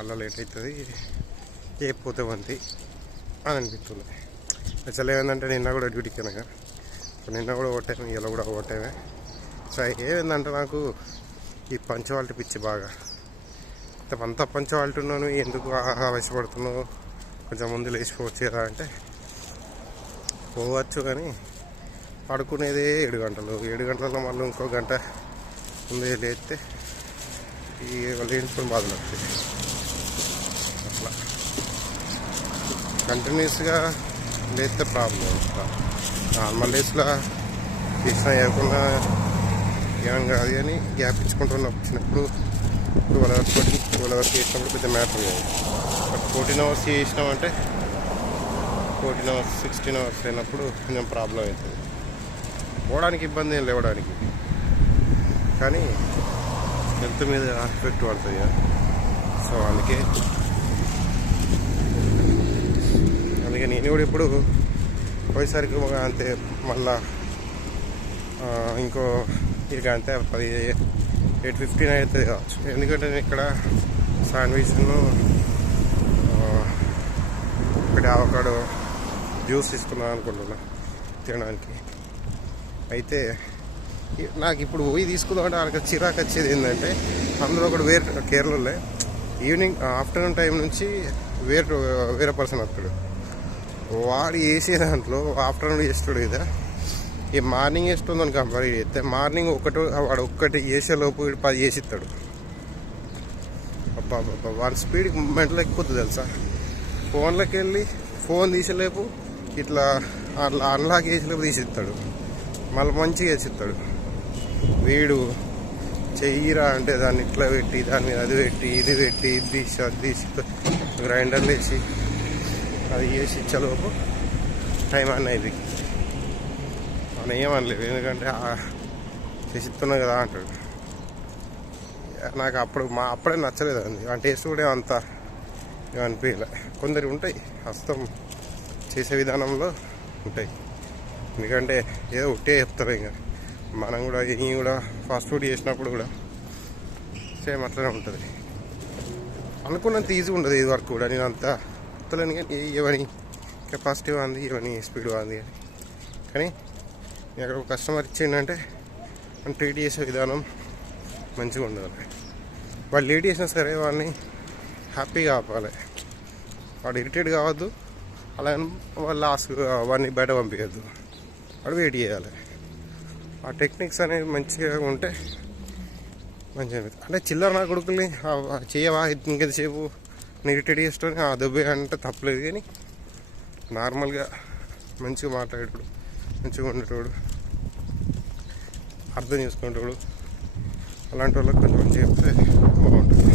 మళ్ళీ లేట్ అవుతుంది ఏ పోతే మంది అని అనిపిస్తుంది. అసలు ఏంటంటే నిన్న కూడా డ్యూటీకి అనగా నిన్న కూడా ఓటేమే ఇలా కూడా ఓటేమే సో ఏమైందంటే నాకు ఈ పంచవాలిటీ పిచ్చి బాగా. ఇంత అంత ఉన్నాను ఎందుకు ఆ- ఆవేశపడుతున్నావు? కొంచెం ముందు లేచిపోవచ్చు కదా అంటే పోవచ్చు కానీ పడుకునేదే ఏడు గంటలు. ఏడు గంటలలో మళ్ళీ ఇంకో గంట ముందే లేస్తే ఈ లేనిపోయిన బాధలు వస్తాయి. అట్లా. కంటిన్యూస్గా లేస్తే ప్రాబ్లం నార్మల్ డేస్లో తీసిన వేయకుండా ఏం కాదు అని గ్యాప్ ఇచ్చుకుంటున్న వచ్చినప్పుడు twelve hours fourteen twelve hours చేసినప్పుడు పెద్ద మ్యాటర్ కాదు బట్ ఫోర్టీన్ అవర్స్ చేసినామంటే ఫోర్టీన్ అవర్స్ సిక్స్టీన్ అవర్స్ అయినప్పుడు కొంచెం ప్రాబ్లం అవుతుంది. పోవడానికి ఇబ్బంది ఏం లేవడానికి. కానీ హెల్త్ మీద ఎఫెక్ట్ పడుతుంది సో అందుకే అందుకే నేను కూడా ఇప్పుడు పోయేసరికి ఒక అంతే మళ్ళా ఇంకో ఇక అంతే పది ఎయిట్ ఫిఫ్టీన్ అవుతుంది కావచ్చు. ఎందుకంటే నేను ఇక్కడ శాండ్విచ్ను ఇక్కడ అవకాడో జ్యూస్ తీసుకున్నాను అనుకుంటున్నా తినడానికి. అయితే నాకు ఇప్పుడు పోయి తీసుకుందామంటే వాళ్ళకి చిరాకు వచ్చేది ఏంటంటే అందులో ఒకటి వేరే కేరళలో ఈవినింగ్ ఆఫ్టర్నూన్ టైం నుంచి వేరే వేరే పర్సన్ వస్తాడు. వాడు వేసే దాంట్లో ఆఫ్టర్నూన్ చేస్తాడు కదా. ఈ మార్నింగ్ వేస్తుందని కంపేర్ చేస్తే మార్నింగ్ ఒకటి వాడు ఒక్కటి వేసేలోపు వీడు పది చేసిస్తాడు. అబ్బా అబ్బా వాడి స్పీడ్ మెంటల్ ఎక్కిపోతుంది తెలుసా? ఫోన్లోకి వెళ్ళి ఫోన్ తీసేలేపు ఇట్లా అట్లా అన్లాక్ చేసేలేపు తీసిస్తాడు. మళ్ళీ మంచిగా చేసిస్తాడు. వీడు చెయ్యిరా అంటే దాన్ని ఇట్లా పెట్టి దాని మీద అది పెట్టి ఇది పెట్టి ఇది తీసి అది తీసి గ్రైండర్లు వేసి అది చేసి ఇచ్చేలోపు టైం అన్న ఇది. మనం ఏమనలేదు ఎందుకంటే చేసిస్తున్నాం చేసిస్తున్నా కదా అంటాడు. నాకు అప్పుడు మా అప్పుడే నచ్చలేదు అండి ఆ టేస్ట్ కూడా అంత అనిపించలే కొందరు ఉంటాయి హస్తం చేసే విధానంలో ఉంటాయి. ఎందుకంటే ఏదో ఒకటే చెప్తారు ఇంకా. మనం కూడా ఇవి కూడా ఫాస్ట్ ఫుడ్ చేసినప్పుడు కూడా సేమ్ అట్లనే ఉంటుంది. అనుకున్నంత ఈజీ ఉండదు ఇది వరకు కూడా నేను అంతా చెప్తలేను కానీ ఇవని కెపాసిటీ ఉంది ఇవని స్పీడ్ ఉంది అని. కానీ అక్కడ ఒక కస్టమర్ ఇచ్చిండంటే మనం ట్రీట్ చేసే విధానం మంచిగా ఉండాలి. వాళ్ళు లేట్ చేసినా సరే వాడిని హ్యాపీగా ఆపాలి. వాడు ఇరిటేట్ కావద్దు. అలా వాళ్ళు లాస్ట్ వాడిని బయట పంపించద్దు వాడు వెయిట్ చేయాలి. ఆ టెక్నిక్స్ అనేవి మంచిగా ఉంటే మంచిగా అంటే చిల్లర నా కొడుకుని చేయవా? ఇంకెంతసేపు? ఇరిటేట్ చేసుకొని అదొబ్బే అంటే తప్పలేదు కానీ నార్మల్గా మంచిగా మాట్లాడేటోడు మంచిగా ఉండేటోడు అర్థం చేసుకునేటోడు అలాంటి వాళ్ళకి కొంచెం చెప్తే బాగుంటుంది.